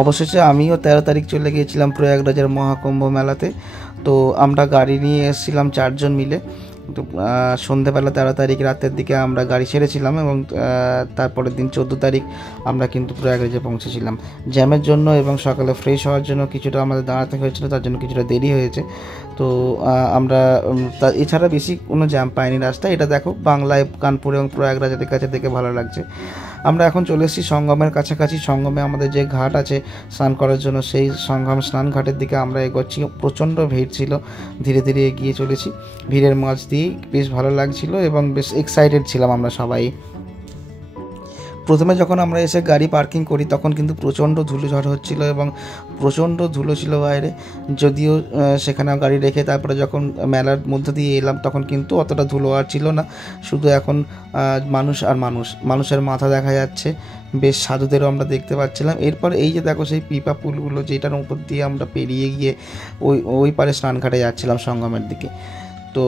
অবশেষে আমিও 13 তারিখ চলে গিয়েছিলাম প্রয়াগরাজের মহাকুম্ভ মেলাতে। তো আমরা গাড়ি নিয়ে এসেছিলাম 4 জন মিলে। তো সন্ধ্যেবেলা 13 তারিখ রাতের দিকে আমরা গাড়ি ছেড়েছিলাম এবং তারপরের দিন 14 তারিখ আমরা কিন্তু প্রয়াগরাজে পৌঁছেছিলাম। জ্যামের জন্য এবং সকালে ফ্রেশ হওয়ার জন্য কিছুটা আমাদের দাঁড়াতে হয়েছিল, তার জন্য কিছুটা দেরি হয়েছে। তো আমরা এছাড়া বেশি কোনো জ্যাম পাইনি রাস্তায়। এটা দেখো বাংলায় কানপুর এবং প্রয়াগরাজের কাছে দেখে ভালো লাগছে। আমরা এখন চলে এসেছি সঙ্গমের কাছাকাছি। সঙ্গমে আমাদের যে ঘাট আছে স্নান করার জন্য, সেই সঙ্গম স্নান ঘাটের দিকে আমরা এগোচ্ছি। প্রচণ্ড ভিড় ছিল, ধীরে ধীরে এগিয়ে চলেছি। ভিড়ের মাঝ দিয়েই বেশ ভালো লাগছিল এবং বেশ এক্সাইটেড ছিলাম আমরা সবাই। প্রথমে যখন আমরা এসে গাড়ি পার্কিং করি তখন কিন্তু প্রচণ্ড ধুলোঝড় হচ্ছিল এবং প্রচণ্ড ধুলো ছিল বাইরে। যদিও সেখানে গাড়ি রেখে তারপরে যখন মেলার মধ্যে দিয়ে এলাম তখন কিন্তু অতটা ধুলো আর ছিল না। শুধু এখন মানুষ আর মানুষের মাথা দেখা যাচ্ছে। বেশ সাধুদেরও আমরা দেখতে পাচ্ছিলাম। এরপর এই যে দেখো সেই পিপা পুলগুলো যেটার উপর দিয়ে আমরা পেরিয়ে গিয়ে ওই পারে স্নানঘাটে যাচ্ছিলাম সঙ্গমের দিকে। তো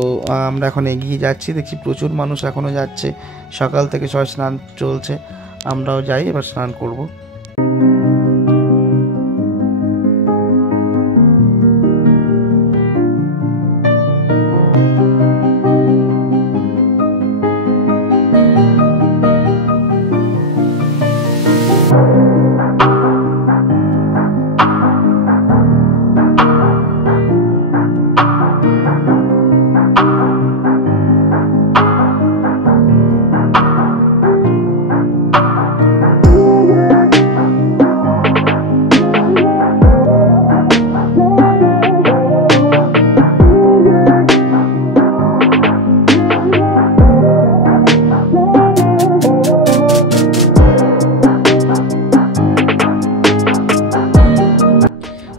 আমরা এখন এগিয়ে যাচ্ছি, দেখছি প্রচুর মানুষ এখনও যাচ্ছে। সকাল থেকে সবাই স্নান চলছে, আমরাও যাই, এবার স্নান করব।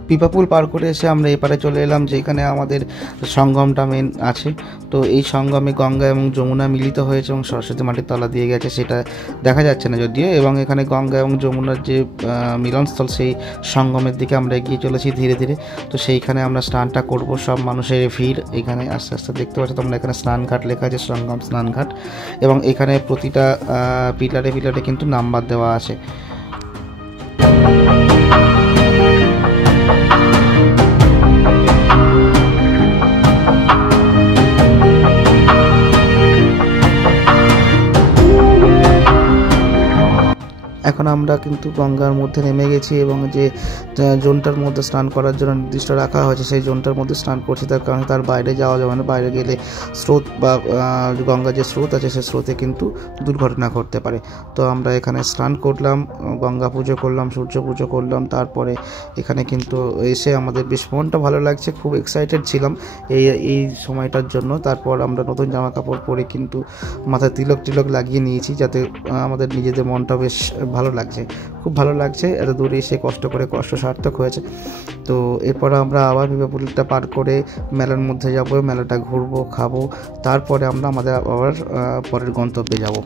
পিপাপুল পার করে এসে আমরা এপারে চলে এলাম যেখানে আমাদের সঙ্গমটা মেন আছে। তো এই সঙ্গমে গঙ্গা এবং যমুনা মিলিত হয়েছে এবং সরস্বতী মাটির তলা দিয়ে গেছে, সেটা দেখা যাচ্ছে না যদিও। এবং এখানে গঙ্গা এবং যমুনার যে মিলনস্থল, সেই সঙ্গমের দিকে আমরা এগিয়ে চলেছি ধীরে ধীরে। তো সেইখানে আমরা স্নানটা করব। সব মানুষের ভিড় এখানে আস্তে আস্তে দেখতে পাচ্ছ তোমরা। এখানে স্নানঘাট লেখা আছে, সঙ্গম স্নানঘাট, এবং এখানে প্রতিটা পিলারে পিলারে কিন্তু নাম্বার দেওয়া আছে। এখন আমরা কিন্তু গঙ্গার মধ্যে নেমে গেছি এবং যে জোনটার মধ্যে স্নান করার জন্য নির্দিষ্ট রাখা হয়েছে সেই জোনটার মধ্যে স্নান করছি। তার কারণে তার বাইরে যাওয়া যাবে না, বাইরে গেলে স্রোত বা গঙ্গার যে স্রোত আছে সেই স্রোতে কিন্তু দুর্ঘটনা ঘটতে পারে। তো আমরা এখানে স্নান করলাম, গঙ্গা পুজো করলাম, সূর্য পুজো করলাম। তারপরে এখানে কিন্তু এসে আমাদের বেশ মনটা ভালো লাগছে, খুব এক্সাইটেড ছিলাম এই সময়টার জন্য। তারপর আমরা নতুন জামা কাপড় পরে কিন্তু মাথায় তিলক লাগিয়ে নিয়েছি, যাতে আমাদের নিজেদের মনটা বেশ ভালো লাগছে, খুব ভালো লাগছে। এত দূরে এসে কষ্ট সার্থক হয়েছে। তো এরপর আমরা আবার পিপাপুলটা পার করে মেলার মধ্যে যাব, মেলাটা ঘুরবো, খাবো, তারপরে আমরা আমাদের আবার পরের গন্তব্যে যাব।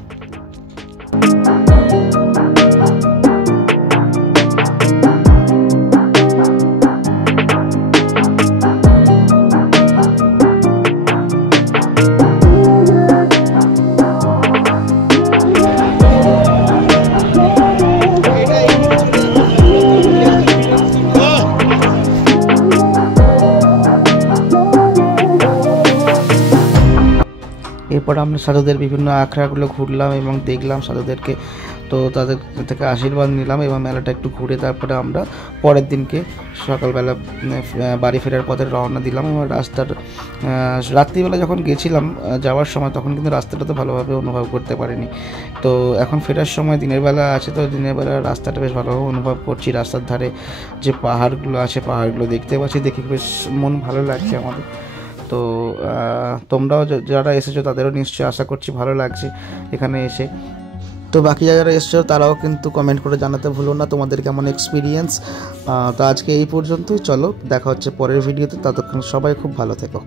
এরপর আমরা সাধুদের বিভিন্ন আখড়াগুলো ঘুরলাম এবং দেখলাম সাধুদেরকে। তো তাদের থেকে আশীর্বাদ নিলাম এবং মেলাটা একটু ঘুরে তারপরে আমরা পরের দিনকে সকালবেলা বাড়ি ফেরার পথে রওনা দিলাম। এবং রাত্রিবেলা যখন গেছিলাম যাওয়ার সময় তখন কিন্তু রাস্তাটা তো ভালোভাবে অনুভব করতে পারিনি। তো এখন ফেরার সময় দিনের বেলা আছে, তো দিনের বেলা রাস্তাটা বেশ ভালোভাবে অনুভব করছি। রাস্তার ধারে যে পাহাড়গুলো আছে পাহাড়গুলো দেখতে পাচ্ছি, দেখে বেশ মন ভালো লাগছে আমাদের। তো তোমরাও যারা এসেছো তাদেরও নিশ্চয়ই আশা করছি ভালো লাগছে এখানে এসে। তো বাকি যারা এসেছো তারাও কিন্তু কমেন্ট করে জানাতে ভুলো না তোমাদের কেমন এক্সপিরিয়েন্স। তো আজকে এই পর্যন্তই, চলো দেখা হচ্ছে পরের ভিডিওতে। ততক্ষণ সবাই খুব ভালো থেকো।